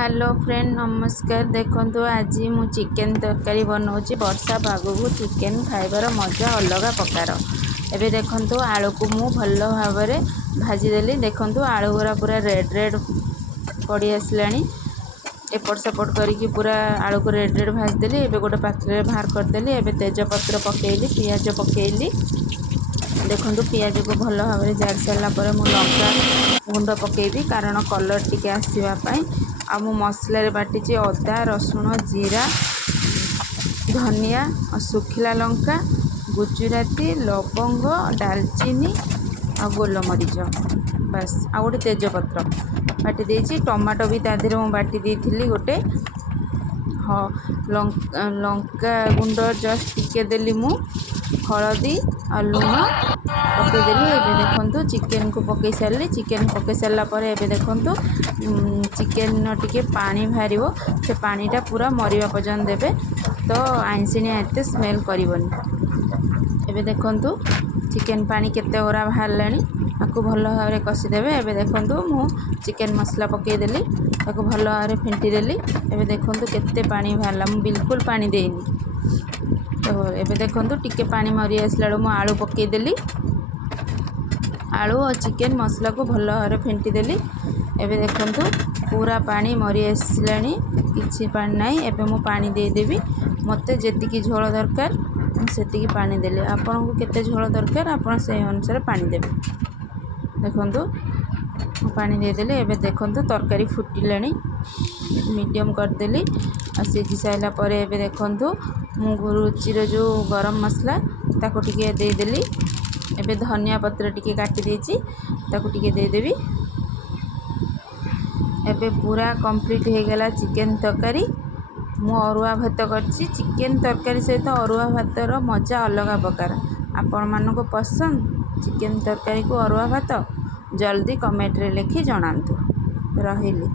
Hello friend नमस्कार। देखो आज मु चिकेन तरकारी बनाऊँगी। वर्षा पाग को चिकेन खाइबार मजा अलग प्रकार। एबे देखो आलू को मु भल भाव में भाजीदेली। देखो आलू गुरा पूरा रेड रेड पड़ी आसलानी। एपट सेपट करके पूरा आलू को रेड रेड भाजीदेली। एबे गोटे पात्र बाहर करदेली। एबे तेजपत्र पकेली, पियाज पकेली। देखो पियाज को भल भाव में जाड़ सारापर मु लंका गुंड पकेबी कारण कलर टिके आसवाई। आ मु मसला बाटी अदा रसुण जीरा धनिया सुखिला लंका गुजराती लवंग डालचीनी आ गोलमरीच बस आ गोटे तेजपत्र बाटी देछि। टमाटो भी तादेह मु बाटी देइथिली गोटे। हाँ लंका गुंड जस्ट टिके देली मु हलदी आ लुण पकईदेली। एबे देखो चिकेन को पकई सारे। चिकेन पकई सारा पर एबे देखो चिकेन टिके पानी बाहर से पानीटा पूरा मरिबा पर्यंत देबे तो आइंसिनिया एते स्मेल करबनी। एबे देखो चिकेन पानी केते गोरा बाहर आपको भल भाव में कषिदेवे। एबे देखो मु चिकेन मसला पकईदेली ताको भल भाव में फेंटीदेली। एबे देखो केते पानी बाहरला, मु बिल्कुल पानी देनी। तो एबे देखो टिके पानी मरी आसला मु आलू पकईदेली। आलू और चिकेन मसला को भल भाव में फेंटीदेली। एबे देखो पूरा पानी मरी आसलानी, किछि पानी नाई। एबे मु पानी देदेवी। मते जेतिकी झोल दरकार सेतिकी पानी देले। आपन को केते झोल दरकार आपन से अनुसार पानी देबे। देखो पानी देदेली। एबे देखो तरकारी फुटिलानी, मीडियम करदेली। आ सिझी साइला पर एबे देखो मु रुचिर जो गरम मसला ताको टिके देदेली। एबे धनिया पत्र टिके काटी देछि ताको टिके देदेवी। एबे पूरा कंप्लीट हो गला चिकेन तरकारी। मु अरुआ भात करछि। चिकेन तरकारी सहित अरुआ भातर मजा अलग प्रकार। आपण मानको पसंद चिकेन तरकारी को अरुआ भात जल्दी कमेंट रे लिखि जणांतु। रहिली।